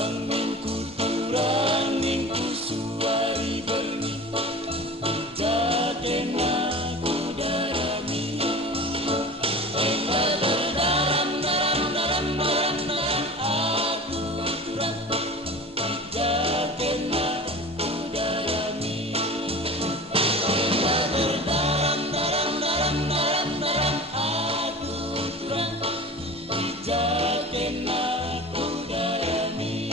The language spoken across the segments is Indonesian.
Rengingku turangingku suari berni jatena kudarami Engkau berdaram daram daram daram daram aku turang jatena kudarami Engkau berdaram daram daram daram daram aku turang jatena kudarami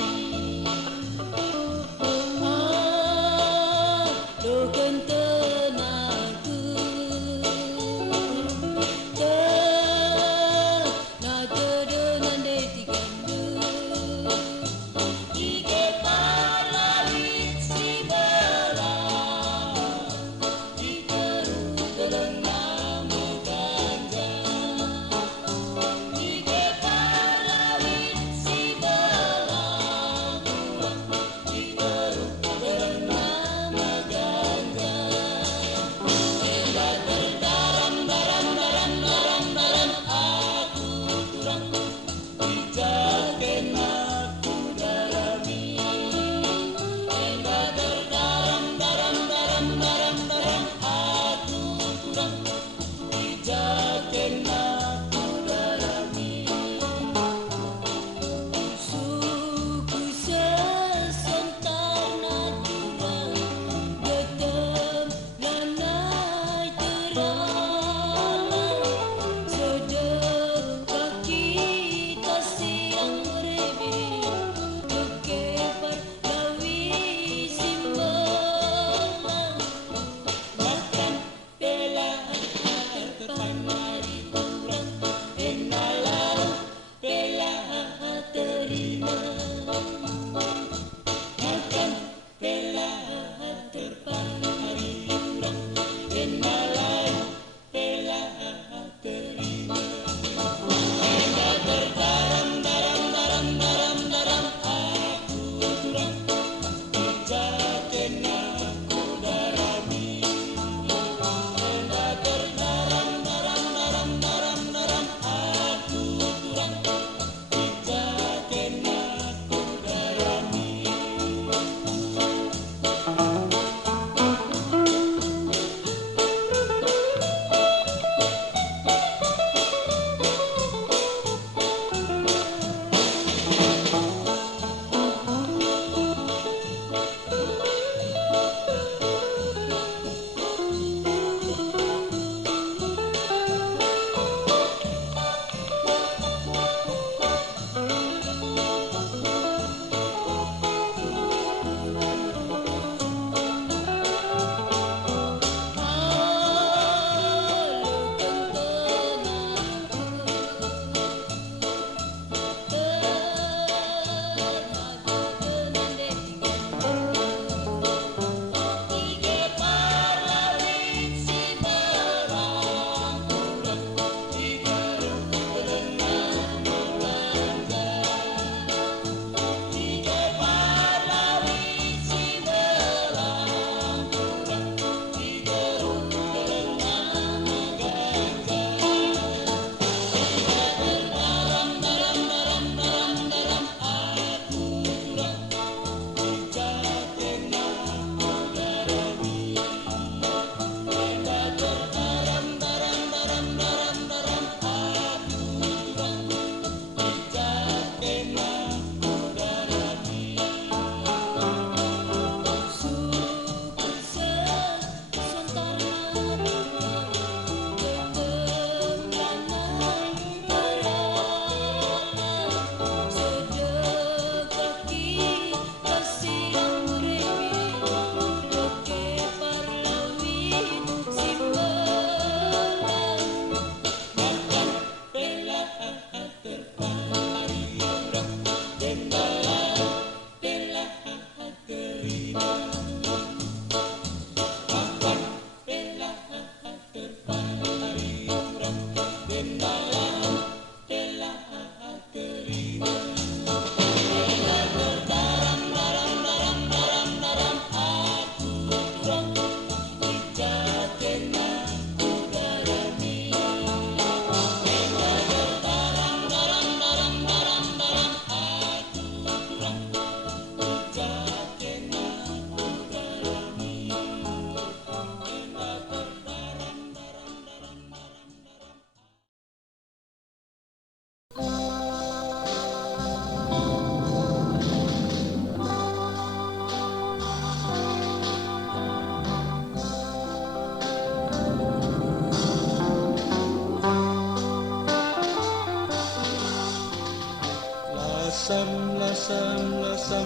lasam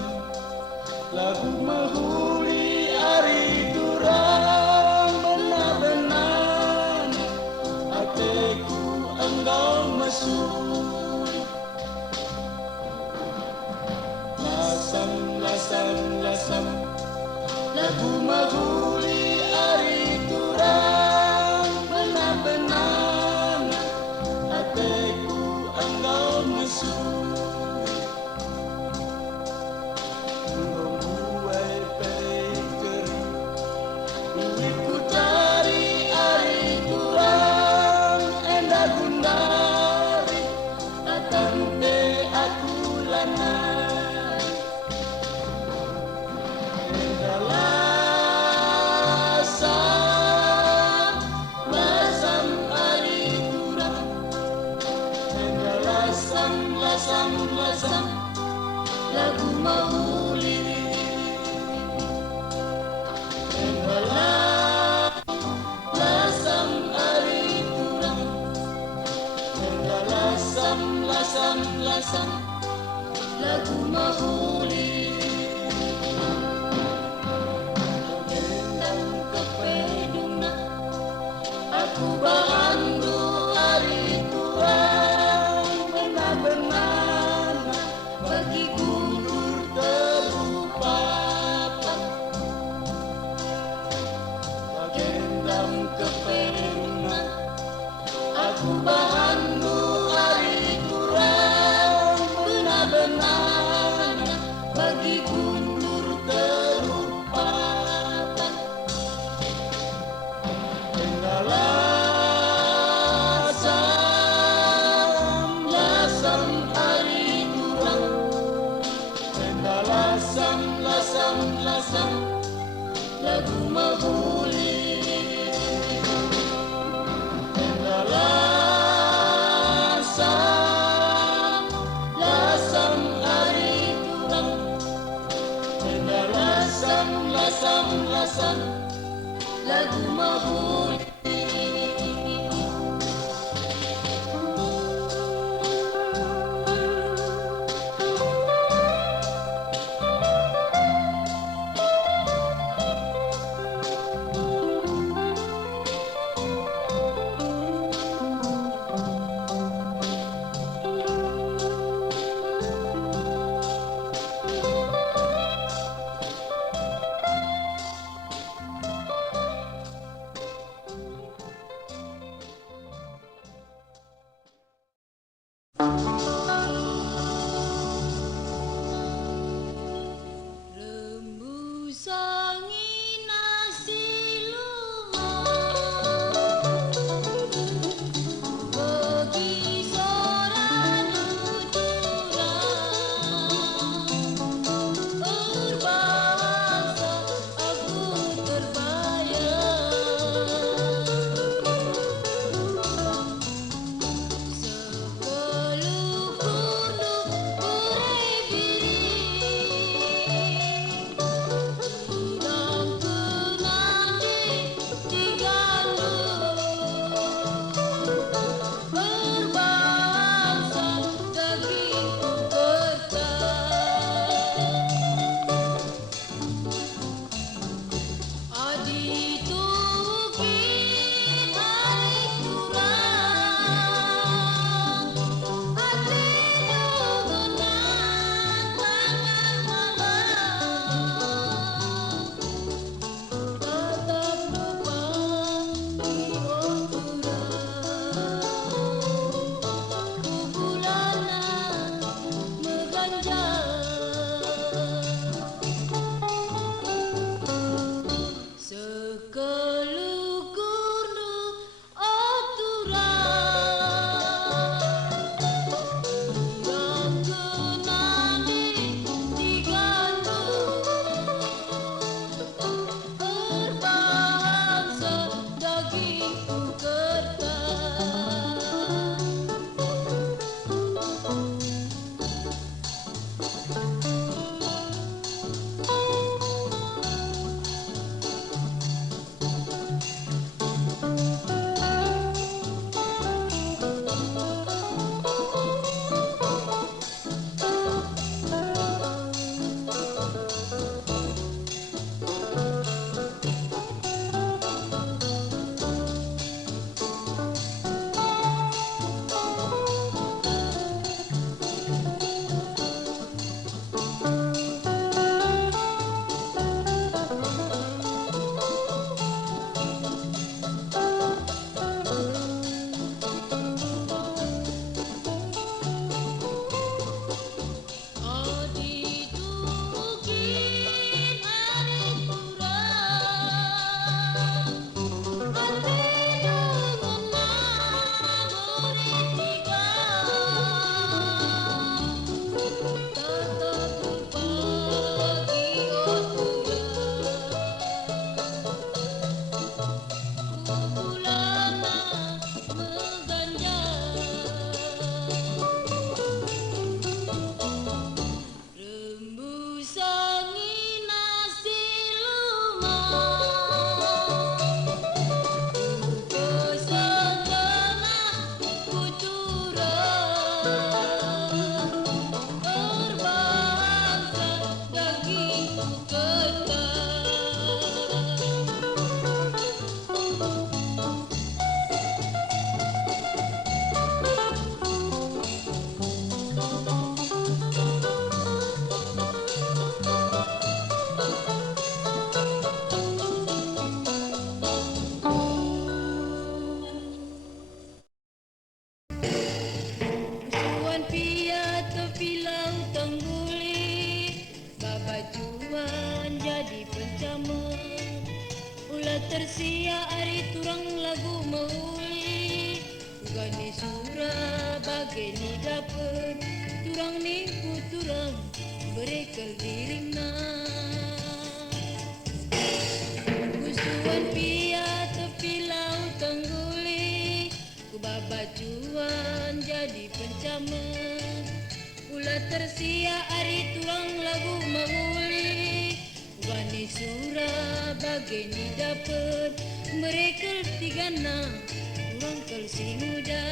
lagu mahuli ari durang benar-benar hatiku engkau mesuri. Lasam lasam lasam lagu mahuli ari durang benar-benar hatiku engkau mesuri. Lasam lagu mahuli lasam ari durang lasam lagu mahuli gendang kepeduna aku bahandu ari durang benar-benar bagi gundur terupapa gendam kepeduna aku bahandu ari durang benar-benar bagi gundur terupapa lasam ari durang lasam lagu mahuli lasam ari durang lasam lagu mahuli. tersia ari turang lagu mauli gani sura bageni dapet turang niku turang berekel diringna kusuan pia tepi laut tengguli ku babacuan jadi pencama pula tersia ari turang lagu mauli gani sura bageni dapet berekel tigana turang kelsi muda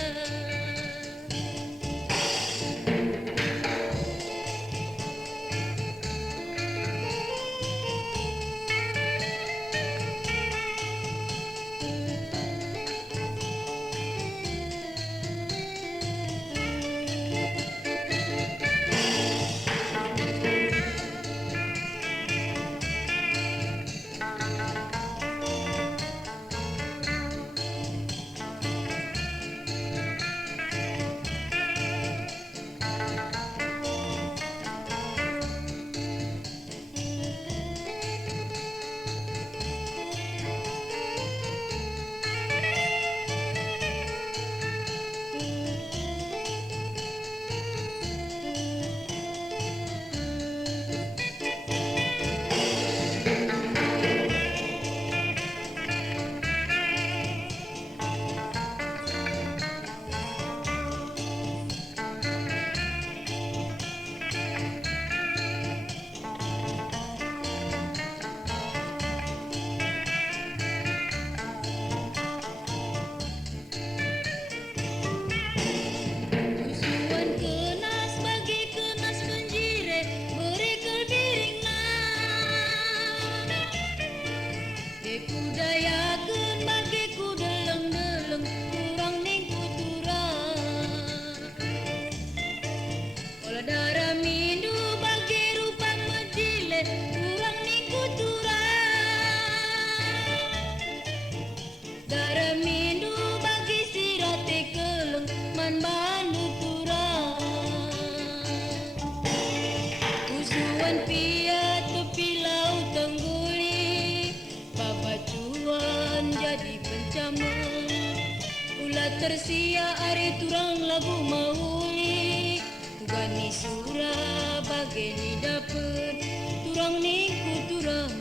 tersia ari turang lagu mauli gani sura bageni dapet turang niku turang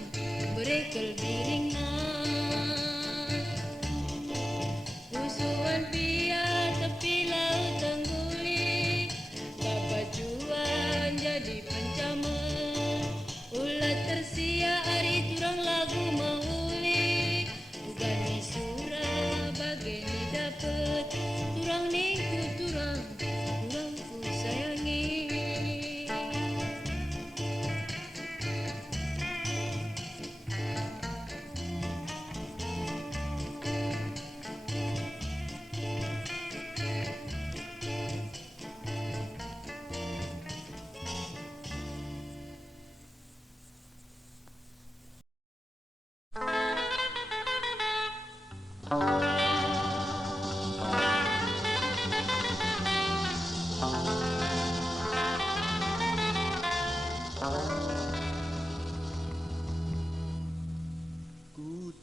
berekel diringna usuan pia tepi laut tengguli babajuan jadi pencama ulah tersia ari turang lagu mauli gani sura bageni dapet turang niku turang ku sayangi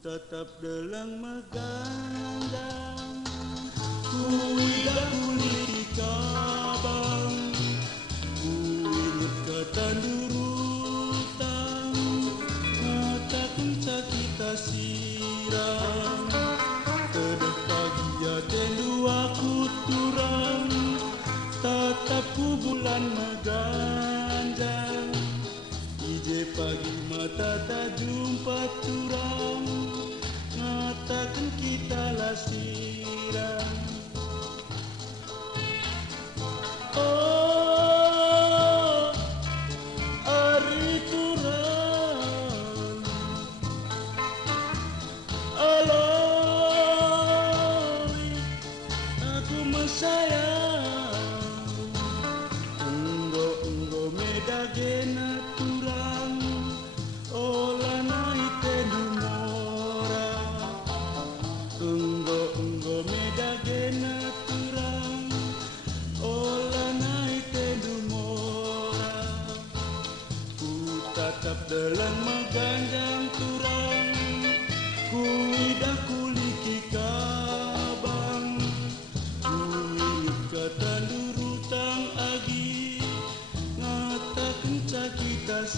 tetap dalam megandang ku ingat kulit kabang ku ingat ketandurutan mataku kita siram tedah pagi ya tendu aku turang tetap ku bulan megandang ije pagi mata tak jumpa turang ngatakan kita lasiran oh ari turang aloi aku mesayang enggo medagena turang ola naik tenumora enggo medagena turang ola naik tenumora ku tatap dalam megandang turang ku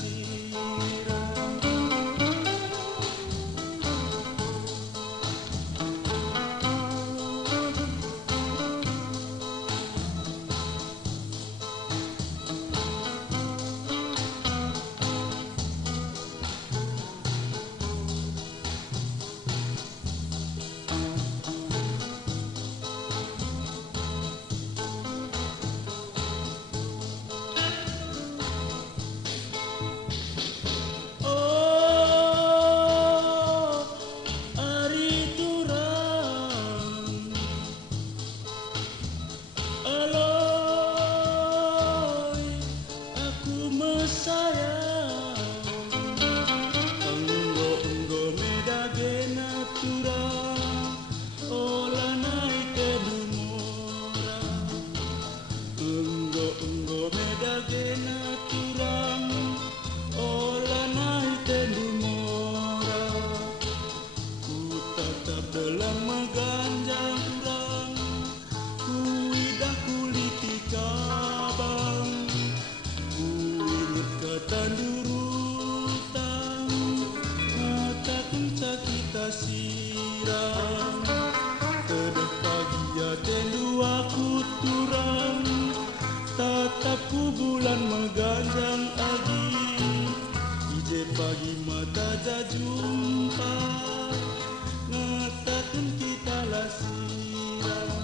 sirang. Oh, ari turang, aloi aku mesayang. Enggo medagena turang, ola naite dumora. Enggo medagena turang, ola naite dumora. Ku tetap dalam mengganjang urang, ku idah kuliti kabang, ku ingat ketandurutan, matakan kita sirang. Kedeh pagi ya tendu aku turang, tatap ku bulan mengganjang agi. Ije pagi mata jumpa, ngatakan kita lah sirang.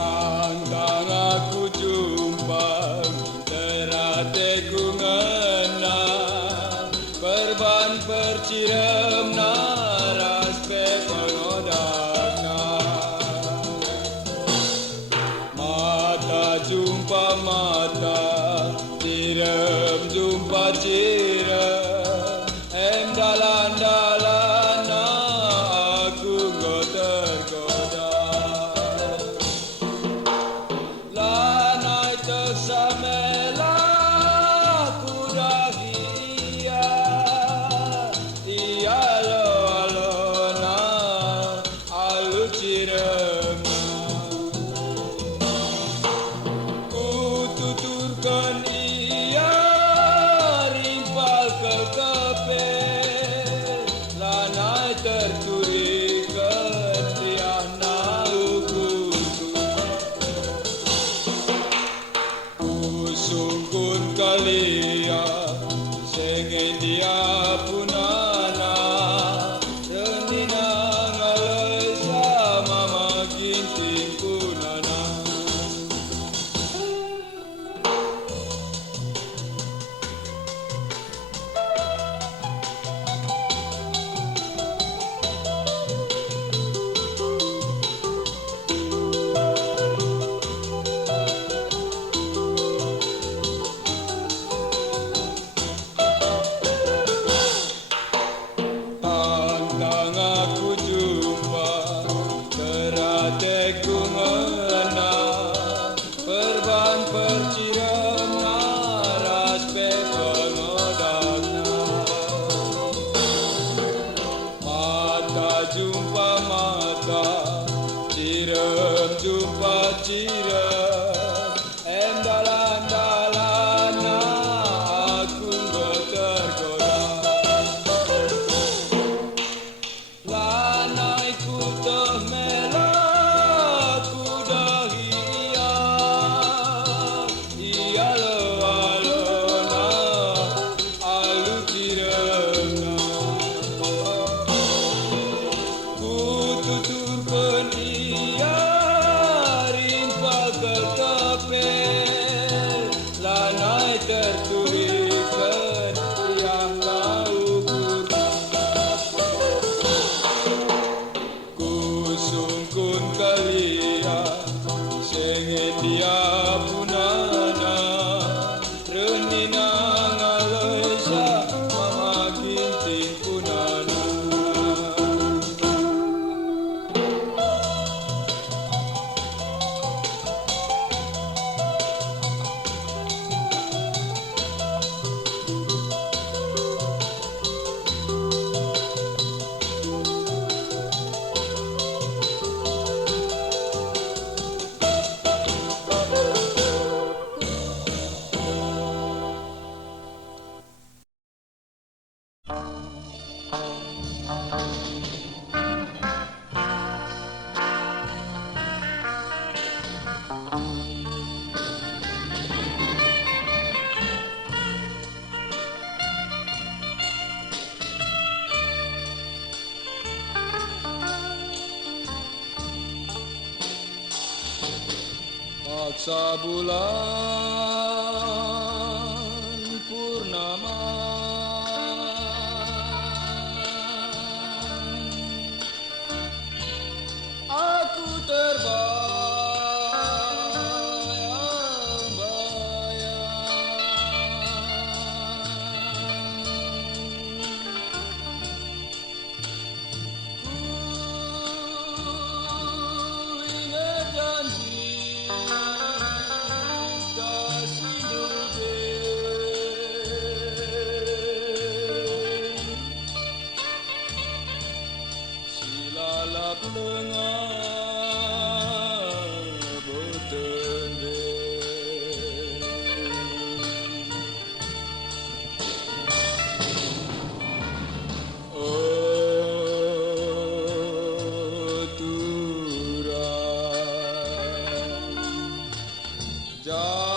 Tanggang aku jumpa, terate ku ngenang, perban percirem naras pepenodakna. Mata jumpa mata, cirem jumpa cirem, dalan-dalan aku go tergoda. Lanai tersamela kuda hiya, iya lo-alona alu cirema. Ku tuturkan iya rimpal ke kepe, lanai terturikan riah nauku. Sungkun kalia sengen dia punana, renina ngalai sama makin tingkunana. Tanggang aku jumpa, terate ku ngenang, perban percirem naras pepenodakna. Mata jumpa mata, cirem jumpa cirem, dalan-dalan aku go tergoda. Lanai ku teh mela kuda hiya, iya lo-alona alu cirena. Ku tuturkan iya rimpal ke India punana renina ngaleisa mama ginting punana. Paksa bulan purnama aku terbayang-bayang. Ingat janji kasih dugem, silalap lengah bertendang. Oh turang jakena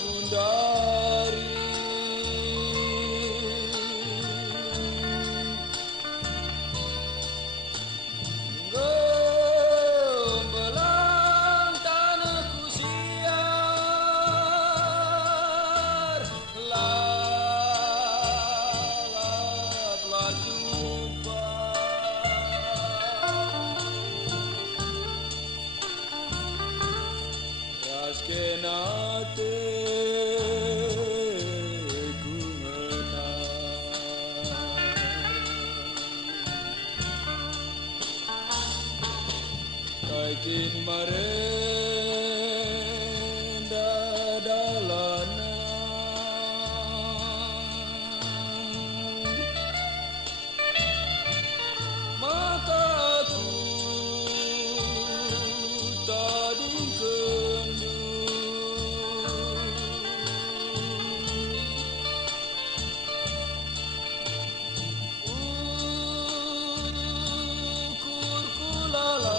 gundari gembelang tanahku siar lalaplah jumpa. Raskenate ku menang, kaikin marenda dalana mataku tading kendu. Ukur kulala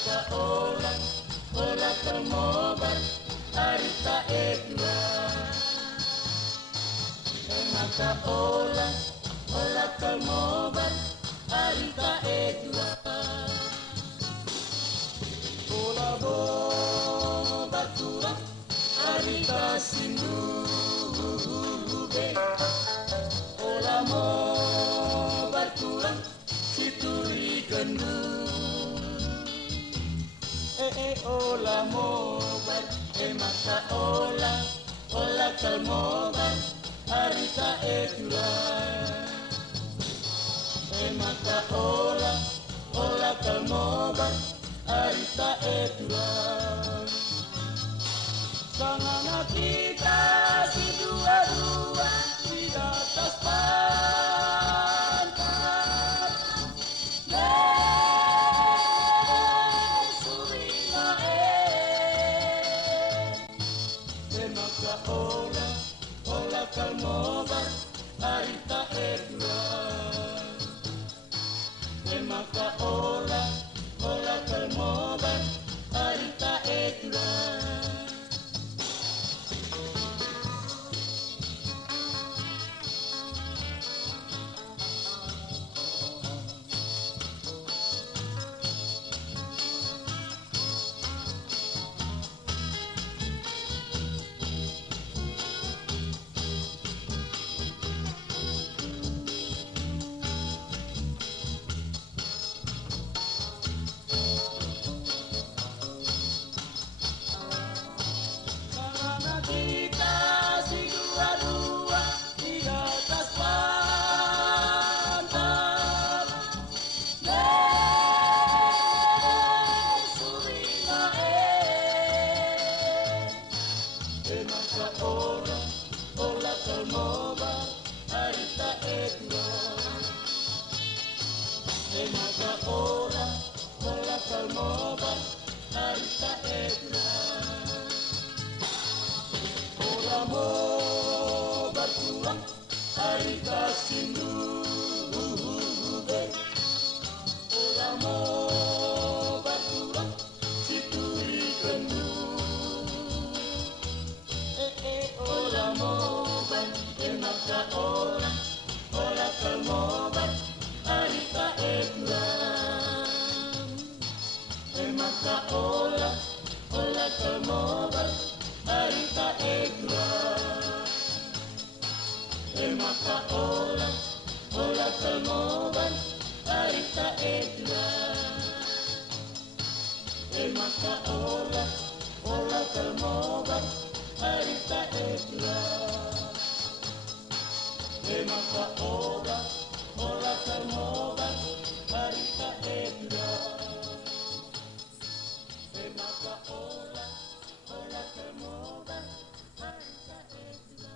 maka ola kalmobar arita edua maka ola kalmobar arita edua ola bobar tua arita sindu ola mo bartura situri gendu ola mo bar maka ola kalmobar arita edura maka ola kalmobar arita edura sangana kita si dua-dua di atas pantai surina maka ola kalmobar arita edura maka ola kalmobar arita edura ola kalmobar arita edura maka ola kalmobar arita edura ola mo bartua arita sindu ola mo bartua situri gendu ola mo bar maka ola kalmobar arita edura maka ola kalmobar arita edura maka ola kalmobar arita edura maka ola kalmobar arita edura maka ola kalmobar arita edura maka ola kalmobar arita edura.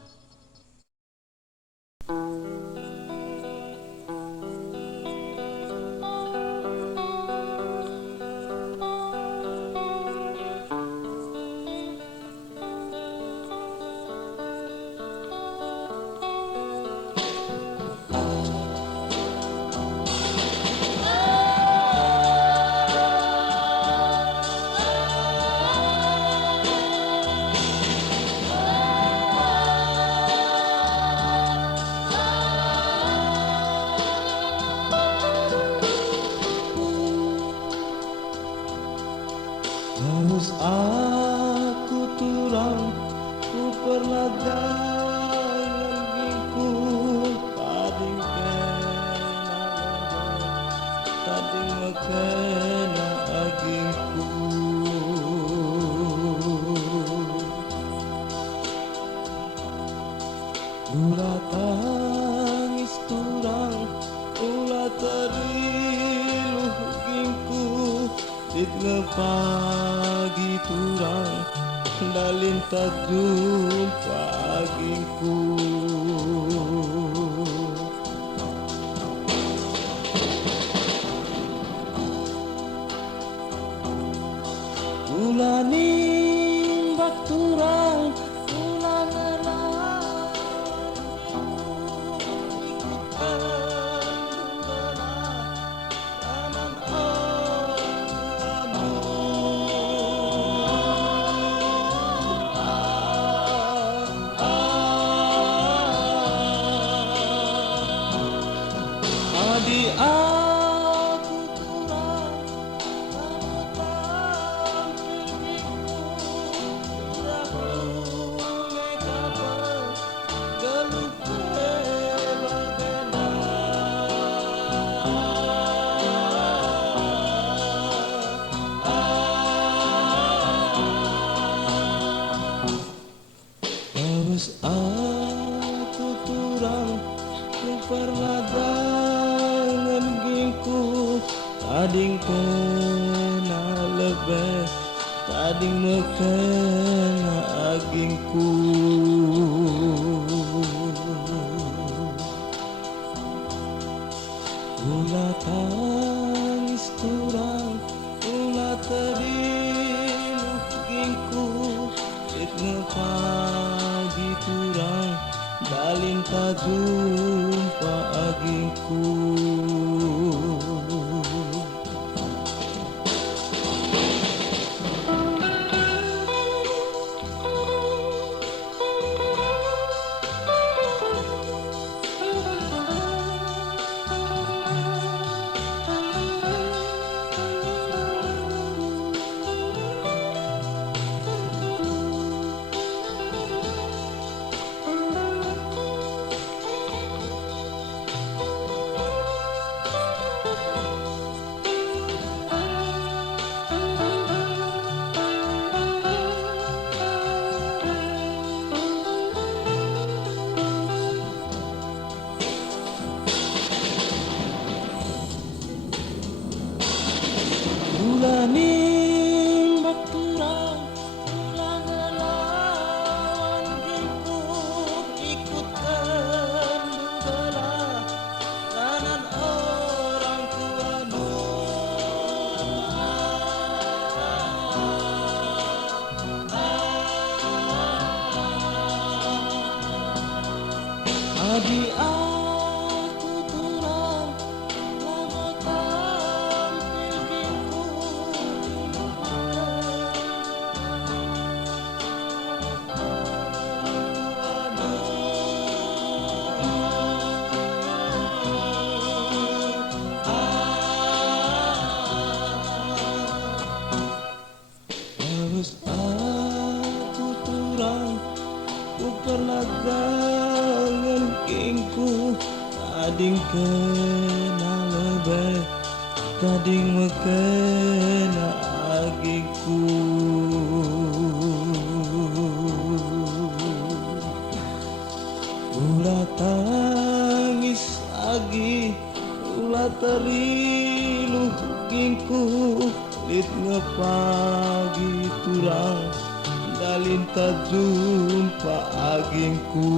Harus aku turang ku pernah dengan gingku tading makena agingku ulah tangis turang ulah teriluh gingku ditnge pagi turang dalin tak jumpa agingku ulah nimbak turang ulah ngerang ikutan ading mekena agingku. Ulah tangis turang, ulah terdiluh gingku. Itne pagi turang, dalin tak jumpa agingku. Ulaning baturang, ulang ngelawan gengku. Ikutkan budala kanan orang tuamu. Adi aku turang, lama tampil gengku. Harus aku turang, ku perlagangan kingku. Kading kena lebih, kading mekena agingku. Ulah tangis agi, ulah teriluh gingku. Lit ngepagi turang, dalin tak jumpa agingku.